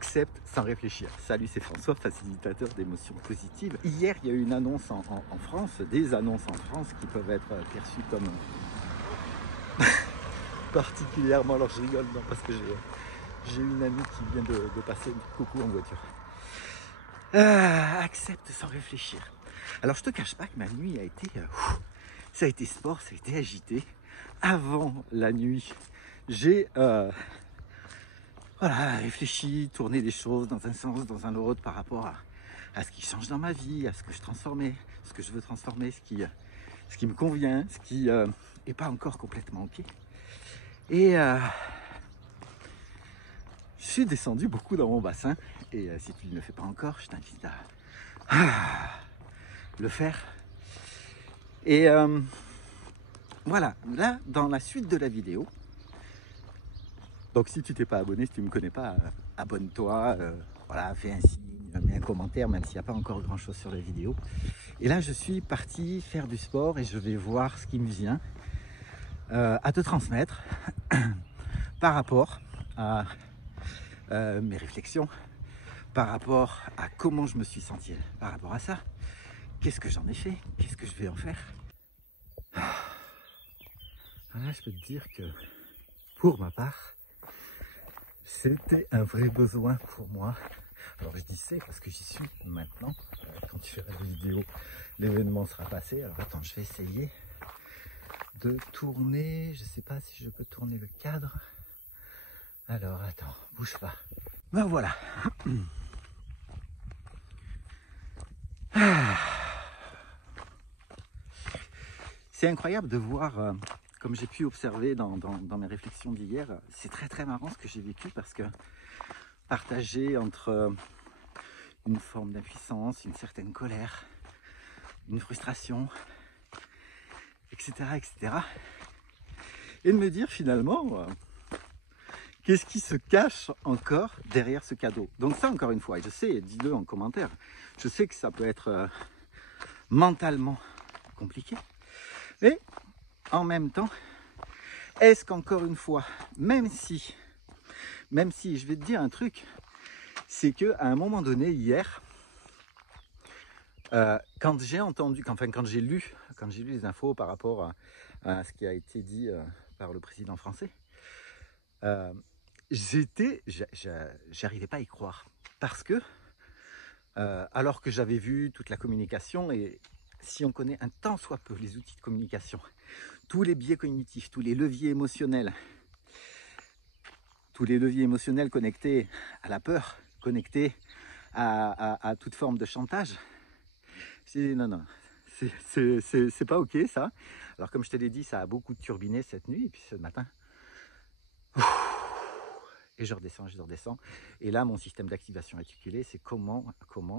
accepte sans réfléchir. Salut, c'est François, facilitateur d'émotions positives. Hier, il y a eu une annonce en France, des annonces en France qui peuvent être perçues comme particulièrement, alors je rigole, non, parce que j'ai une amie qui vient de passer coucou en voiture. Accepte sans réfléchir. Alors je te cache pas que ma nuit a été, ça a été sport, ça a été agité. Avant la nuit, j'ai réfléchi, tourné des choses dans un sens, dans un autre par rapport à ce qui change dans ma vie, à ce que je transformais, ce que je veux transformer, ce qui me convient, ce qui n'est pas encore complètement ok. Et je suis descendu beaucoup dans mon bassin et si tu ne le fais pas encore, je t'invite à le faire. Et voilà, là, dans la suite de la vidéo, donc si tu t'es pas abonné, si tu ne me connais pas, abonne-toi, voilà, fais un signe, mets un commentaire, même s'il n'y a pas encore grand chose sur la vidéo. Et là, je suis parti faire du sport et je vais voir ce qui me vient à te transmettre par rapport à mes réflexions, par rapport à comment je me suis senti par rapport à ça. Qu'est-ce que j'en ai fait? Qu'est-ce que je vais en faire? Voilà, je peux te dire que pour ma part, c'était un vrai besoin pour moi. Alors je dis c'est parce que j'y suis maintenant. Quand tu feras la vidéo, l'événement sera passé. Alors attends, je vais essayer de tourner. Je ne sais pas si je peux tourner le cadre. Alors attends, bouge pas. Ben voilà. C'est incroyable de voir, comme j'ai pu observer dans mes réflexions d'hier, c'est très marrant ce que j'ai vécu parce que partagé entre une forme d'impuissance, une certaine colère, une frustration, etc. Et de me dire finalement, qu'est-ce qui se cache encore derrière ce cadeau? Donc ça, encore une fois, et je sais, dis-le en commentaire, je sais que ça peut être mentalement compliqué, mais en même temps, est-ce qu'encore une fois, même si, je vais te dire un truc, c'est qu'à un moment donné, hier, quand j'ai entendu, quand j'ai lu les infos par rapport à ce qui a été dit par le président français, j'arrivais pas à y croire. Parce que, alors que j'avais vu toute la communication, et si on connaît un tant soit peu les outils de communication, tous les biais cognitifs, tous les leviers émotionnels connectés à la peur, connectés à toute forme de chantage, j'ai dit non, c'est pas ok ça. Alors comme je te l'ai dit, ça a beaucoup turbiné cette nuit, et puis ce matin, et je redescends. Et là, mon système d'activation réticulée, c'est comment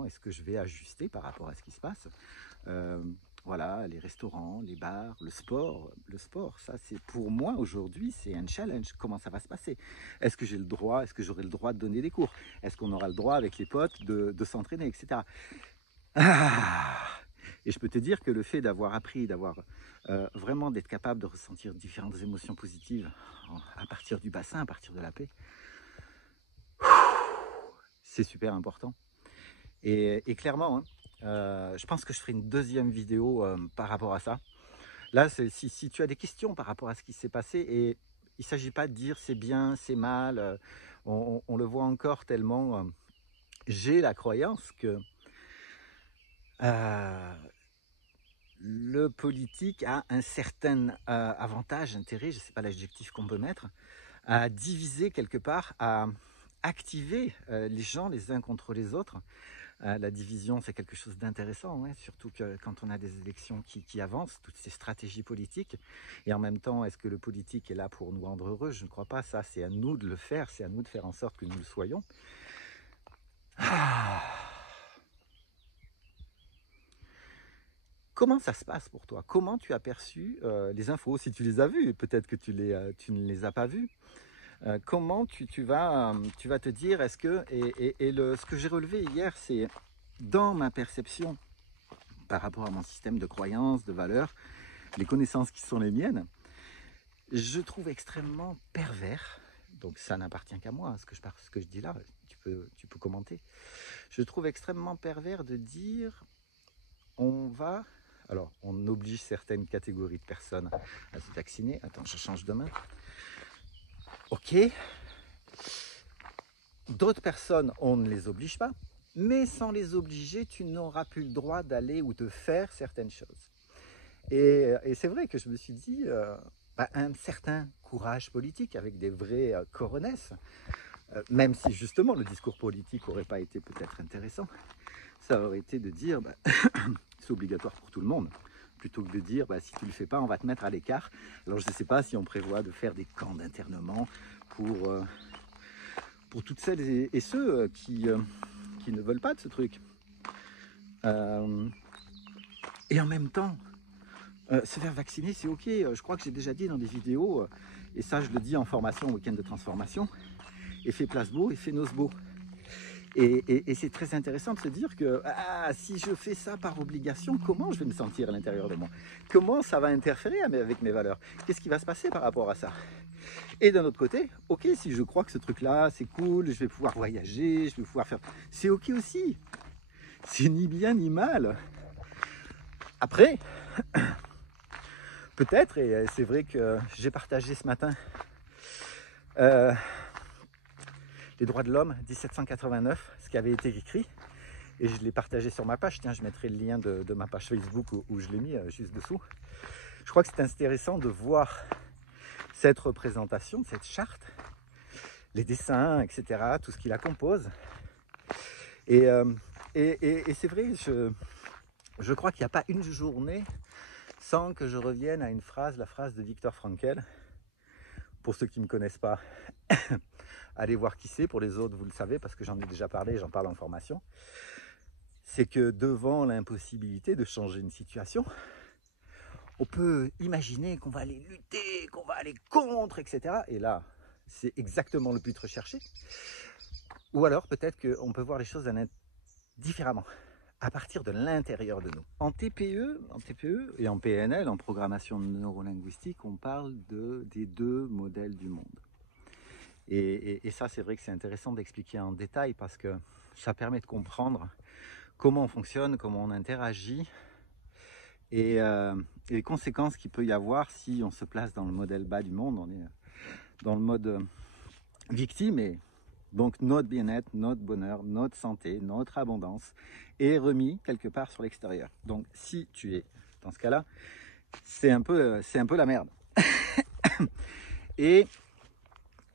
est-ce que je vais ajuster par rapport à ce qui se passe. Voilà, les restaurants, les bars, le sport, ça c'est pour moi aujourd'hui, c'est un challenge. Comment ça va se passer? Est-ce que j'aurai le droit de donner des cours? Est-ce qu'on aura le droit avec les potes de s'entraîner, etc. Et je peux te dire que le fait d'avoir appris, vraiment d'être capable de ressentir différentes émotions positives à partir du bassin, à partir de la paix, c'est super important. Et clairement, hein, je pense que je ferai une deuxième vidéo par rapport à ça. Là, si tu as des questions par rapport à ce qui s'est passé, et il ne s'agit pas de dire c'est bien, c'est mal, on le voit encore tellement, j'ai la croyance que le politique a un certain avantage, intérêt, je ne sais pas l'adjectif qu'on peut mettre, à diviser quelque part, à activer les gens les uns contre les autres. La division, c'est quelque chose d'intéressant, hein, surtout que quand on a des élections qui avancent, toutes ces stratégies politiques. Et en même temps, est-ce que le politique est là pour nous rendre heureux? Je ne crois pas. Ça, c'est à nous de le faire. C'est à nous de faire en sorte que nous le soyons. Comment ça se passe pour toi? Comment tu as perçu les infos? Si tu les as vues, peut-être que tu ne les as pas vues. Comment tu vas te dire, est-ce que, ce que j'ai relevé hier, c'est dans ma perception par rapport à mon système de croyances, de valeurs, les connaissances qui sont les miennes, je trouve extrêmement pervers donc ça n'appartient qu'à moi, ce que je dis là, tu peux commenter. Je trouve extrêmement pervers de dire alors on oblige certaines catégories de personnes à se vacciner. Attends, je change de main. Ok. D'autres personnes, on ne les oblige pas, mais sans les obliger, tu n'auras plus le droit d'aller ou de faire certaines choses. Et c'est vrai que je me suis dit, un certain courage politique avec des vrais coronesses, même si justement le discours politique n'aurait pas été peut-être intéressant, ça aurait été de dire c'est obligatoire pour tout le monde, plutôt que de dire si tu ne le fais pas, on va te mettre à l'écart. Alors je ne sais pas si on prévoit de faire des camps d'internement pour toutes celles et ceux qui ne veulent pas de ce truc. Et en même temps, se faire vacciner, c'est ok. Je crois que j'ai déjà dit dans des vidéos, et ça je le dis en formation au week-end de transformation, effet placebo, effet nocebo. Et c'est très intéressant de se dire que si je fais ça par obligation, comment je vais me sentir à l'intérieur de moi? Comment ça va interférer avec mes valeurs? Qu'est-ce qui va se passer par rapport à ça? Et d'un autre côté, ok, si je crois que ce truc-là, c'est cool, je vais pouvoir voyager, je vais pouvoir faire... C'est ok aussi. C'est ni bien ni mal. Après, peut-être, et c'est vrai que j'ai partagé ce matin les droits de l'homme 1789, ce qui avait été écrit, et je l'ai partagé sur ma page. Tiens, je mettrai le lien de ma page Facebook où je l'ai mis juste dessous. Je crois que c'est intéressant de voir cette représentation, cette charte, les dessins, etc., tout ce qui la compose. Et c'est vrai, je crois qu'il n'y a pas une journée sans que je revienne à une phrase, la phrase de Viktor Frankl. Pour ceux qui ne me connaissent pas, allez voir qui c'est. Pour les autres, vous le savez, parce que j'en ai déjà parlé, j'en parle en formation. C'est que devant l'impossibilité de changer une situation, on peut imaginer qu'on va aller lutter, qu'on va aller contre, etc. Et là, c'est exactement le but recherché. Ou alors, peut-être qu'on peut voir les choses différemment, à partir de l'intérieur de nous. En TPE et en PNL, en programmation neurolinguistique, on parle des deux modèles du monde. Et ça, c'est vrai que c'est intéressant d'expliquer en détail parce que ça permet de comprendre comment on fonctionne, comment on interagit et les conséquences qu'il peut y avoir si on se place dans le modèle bas du monde. On est dans le mode victime et donc notre bien-être, notre bonheur, notre santé, notre abondance est remis quelque part sur l'extérieur. Donc si tu es dans ce cas-là, c'est un peu la merde. Et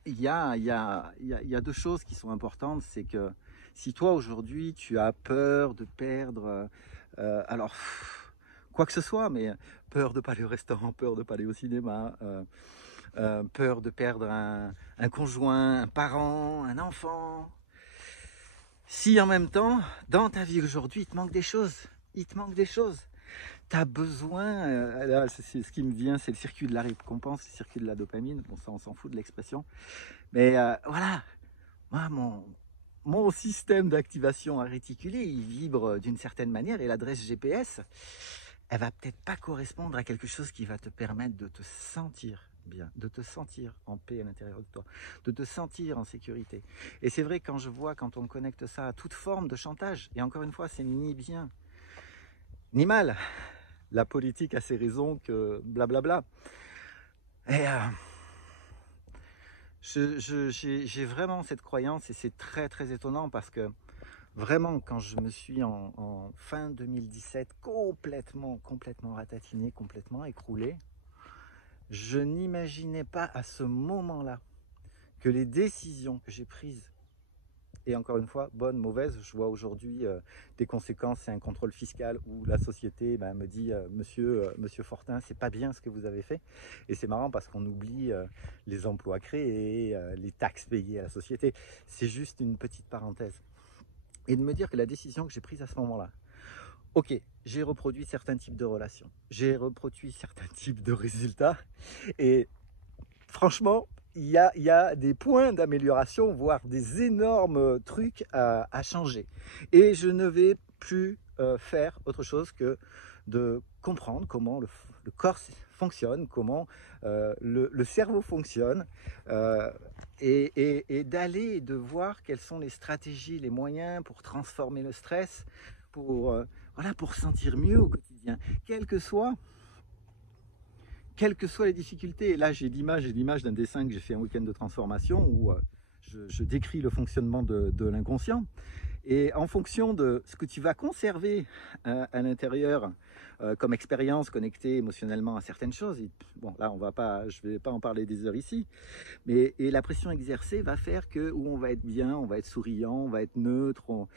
il y a deux choses qui sont importantes, c'est que si toi aujourd'hui tu as peur de perdre, alors quoi que ce soit, mais peur de ne pas aller au restaurant, peur de ne pas aller au cinéma, peur de perdre un conjoint, un parent, un enfant. Si en même temps, dans ta vie aujourd'hui, il te manque des choses, tu as besoin, là, c'est ce qui me vient, c'est le circuit de la récompense, le circuit de la dopamine, bon ça on s'en fout de l'expression, mais voilà, moi mon système d'activation réticulée, il vibre d'une certaine manière et l'adresse GPS, elle va peut-être pas correspondre à quelque chose qui va te permettre de te sentir bien, de te sentir en paix à l'intérieur de toi, de te sentir en sécurité. Et c'est vrai quand on connecte ça à toute forme de chantage, et encore une fois, c'est ni bien ni mal. La politique a ses raisons que blablabla. Et j'ai vraiment cette croyance et c'est très très étonnant parce que vraiment quand je me suis en fin 2017 complètement ratatiné, complètement écroulé, je n'imaginais pas à ce moment-là que les décisions que j'ai prises, et encore une fois, bonnes, mauvaises, je vois aujourd'hui des conséquences, c'est un contrôle fiscal où la société me dit monsieur Fortin, c'est pas bien ce que vous avez fait. Et c'est marrant parce qu'on oublie les emplois créés, les taxes payées à la société. C'est juste une petite parenthèse. Et de me dire que la décision que j'ai prise à ce moment-là, ok, j'ai reproduit certains types de relations, j'ai reproduit certains types de résultats, et franchement, il y a des points d'amélioration, voire des énormes trucs à changer. Et je ne vais plus faire autre chose que de comprendre comment le corps fonctionne, comment le cerveau fonctionne, et d'aller et de voir quelles sont les stratégies, les moyens pour transformer le stress, voilà, pour se sentir mieux au quotidien, quelles que soient les difficultés. Et là, j'ai l'image d'un dessin que j'ai fait un week-end de transformation où je décris le fonctionnement de l'inconscient. Et en fonction de ce que tu vas conserver à l'intérieur comme expérience connectée émotionnellement à certaines choses, bon là je ne vais pas en parler des heures ici, mais la pression exercée va faire que où on va être bien, on va être souriant, on va être neutre, on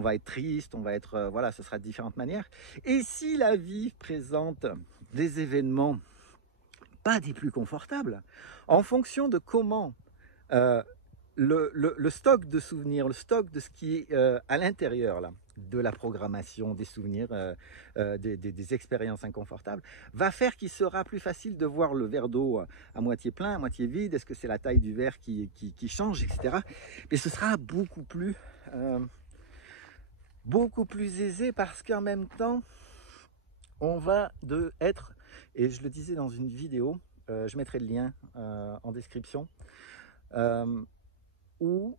va être triste, on va être voilà, ce sera de différentes manières. Et si la vie présente des événements pas des plus confortables, en fonction de comment le stock de souvenirs, le stock de ce qui est à l'intérieur là, de la programmation, des souvenirs, des expériences inconfortables, va faire qu'il sera plus facile de voir le verre d'eau à moitié plein, à moitié vide, est-ce que c'est la taille du verre qui change, etc. Mais ce sera beaucoup plus aisé parce qu'en même temps, on va être, et je le disais dans une vidéo, je mettrai le lien en description, où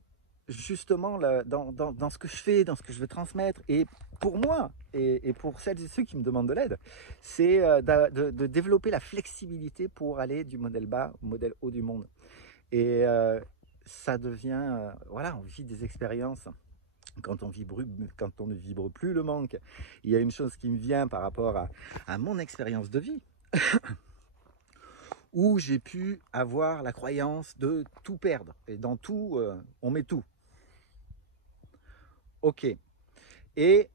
justement dans ce que je fais, dans ce que je veux transmettre, et pour moi et pour celles et ceux qui me demandent de l'aide, c'est de développer la flexibilité pour aller du modèle bas au modèle haut du monde. Et ça devient, voilà, on vit des expériences. Quand on ne vibre plus le manque, il y a une chose qui me vient par rapport à mon expérience de vie, où j'ai pu avoir la croyance de tout perdre. Et dans tout, on met tout. Ok. Et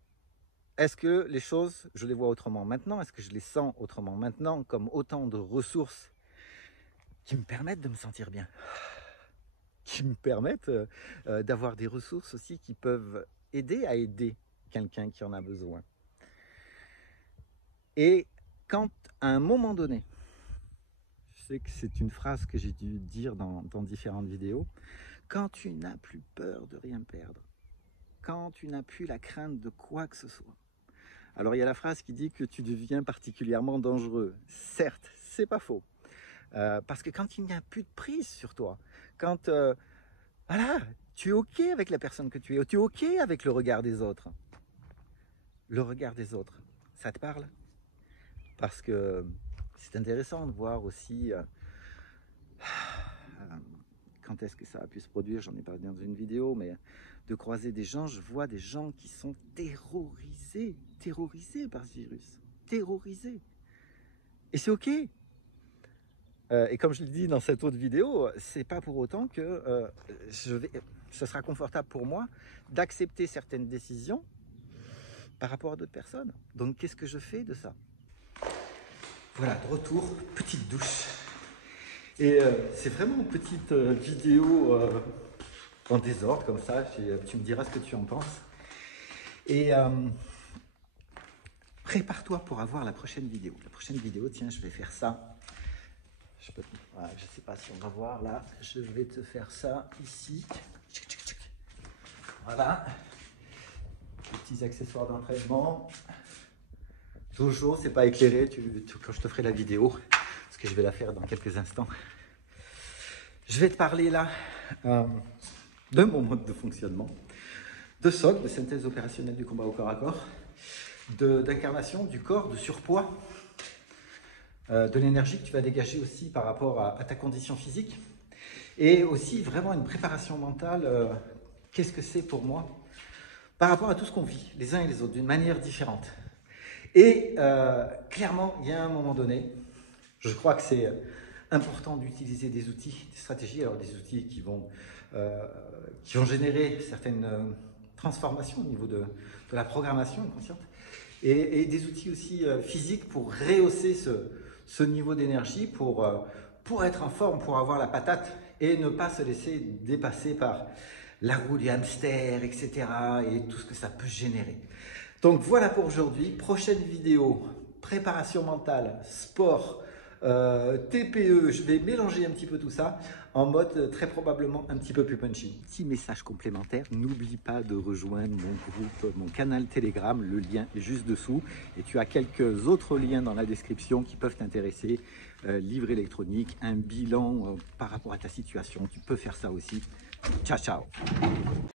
est-ce que les choses, je les vois autrement maintenant? Est-ce que je les sens autrement maintenant, comme autant de ressources qui me permettent de me sentir bien, qui me permettent d'avoir des ressources aussi qui peuvent aider à aider quelqu'un qui en a besoin. Et quand à un moment donné, je sais que c'est une phrase que j'ai dû dire dans différentes vidéos, quand tu n'as plus peur de rien perdre, quand tu n'as plus la crainte de quoi que ce soit. Alors il y a la phrase qui dit que tu deviens particulièrement dangereux. Certes, c'est pas faux. Parce que quand il n'y a plus de prise sur toi, quand voilà, tu es ok avec la personne que tu es ok avec le regard des autres. Le regard des autres, ça te parle? Parce que c'est intéressant de voir aussi quand est-ce que ça a pu se produire, j'en ai parlé dans une vidéo, mais de croiser des gens, je vois des gens qui sont terrorisés par ce virus, terrorisés. Et c'est ok. Et comme je le dis dans cette autre vidéo, c'est pas pour autant que ce sera confortable pour moi d'accepter certaines décisions par rapport à d'autres personnes. Donc qu'est-ce que je fais de ça? Voilà, de retour, petite douche. Et c'est vraiment une petite vidéo en désordre comme ça, tu me diras ce que tu en penses. Et prépare-toi pour avoir la prochaine vidéo. La prochaine vidéo, tiens, je vais faire ça. Voilà, je ne sais pas si on va voir là, je vais te faire ça ici. Voilà, les petits accessoires d'entraînement. Toujours, c'est pas éclairé quand je te ferai la vidéo, parce que je vais la faire dans quelques instants. Je vais te parler là de mon mode de fonctionnement, de SOC, de synthèse opérationnelle du combat au corps à corps, d'incarnation du corps, de surpoids, de l'énergie que tu vas dégager aussi par rapport à ta condition physique, et aussi vraiment une préparation mentale, qu'est-ce que c'est pour moi, par rapport à tout ce qu'on vit, les uns et les autres, d'une manière différente. Et clairement, il y a un moment donné, je crois que c'est important d'utiliser des outils, des stratégies, alors des outils qui vont générer certaines transformations au niveau de la programmation inconsciente, et des outils aussi physiques pour rehausser ce niveau d'énergie, pour être en forme, pour avoir la patate et ne pas se laisser dépasser par la roue du hamster, etc. et tout ce que ça peut générer. Donc voilà pour aujourd'hui. Prochaine vidéo, préparation mentale, sport, TPE, je vais mélanger un petit peu tout ça. en mode très probablement un petit peu plus punchy. Petit message complémentaire, n'oublie pas de rejoindre mon groupe, mon canal Telegram, le lien est juste dessous. Et tu as quelques autres liens dans la description qui peuvent t'intéresser. Livre électronique, un bilan par rapport à ta situation, tu peux faire ça aussi. Ciao, ciao!